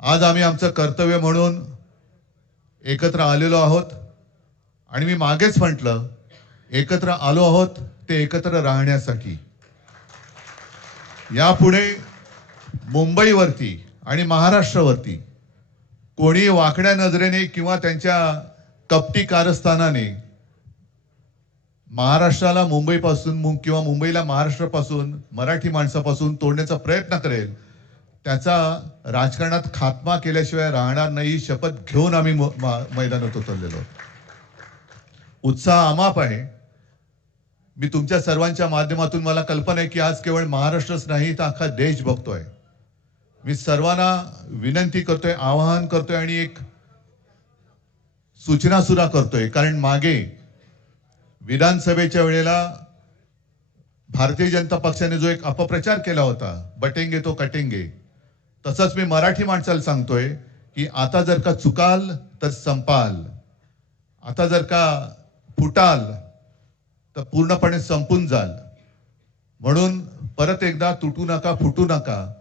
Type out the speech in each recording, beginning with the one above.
आज आम्ही आमचं कर्तव्य म्हणून एकत्र आलेलो आहोत आणि मी मागेच म्हटलं एकत्र आलो आहोत ते एकत्र राहण्यासाठी। यापुढे मुंबईवरती आणि महाराष्ट्रावरती कोणी वाकड्या नजरेने किंवा त्यांच्या कपटी कारस्थानाने महाराष्ट्राला मुंबईपासून किंवा मुंबईला महाराष्ट्रापासून मराठी माणसापासून तोडण्याचा प्रयत्न करेल त्याचा राजकारणात खात्मा केल्याशिवाय राहणार नाही। शपथ घेऊन आम्ही मैदानात उतरलेलो। उत्साह अमाप आहे। मी तुमच्या सर्वांच्या माध्यमातून मला कल्पना आहे की आज केवळ महाराष्ट्रच नाही तर अख्खा देश बघतोय। मी सर्वांना विनंती करतोय, आवाहन करतोय आणि एक सूचना सुद्धा करतोय, कारण मागे विधानसभेच्या वेळेला भारतीय जनता पक्षाने जो एक अपप्रचार केला होता, बटेंगे तो कटेंगे, तसंच मी मराठी माणसाला सांगतोय की आता जर का चुकाल तर संपाल, आता जर का फुटाल तर पूर्णपणे संपून जाल। म्हणून परत एकदा तुटू नका, फुटू नका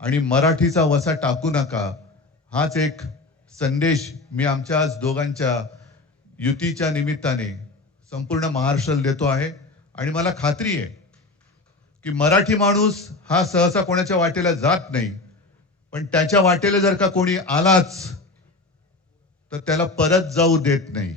आणि मराठीचा वसा टाकू नका, हाच एक संदेश मी आमच्या आज दोघांच्या युतीच्या निमित्ताने संपूर्ण महाराष्ट्राला देतो आहे। आणि मला खात्री आहे की मराठी माणूस हा सहसा कोणाच्या वाटेला जात नाही, पण त्याच्या वाटेला जर का कोणी आलाच तर त्याला परत जाऊ देत नाही।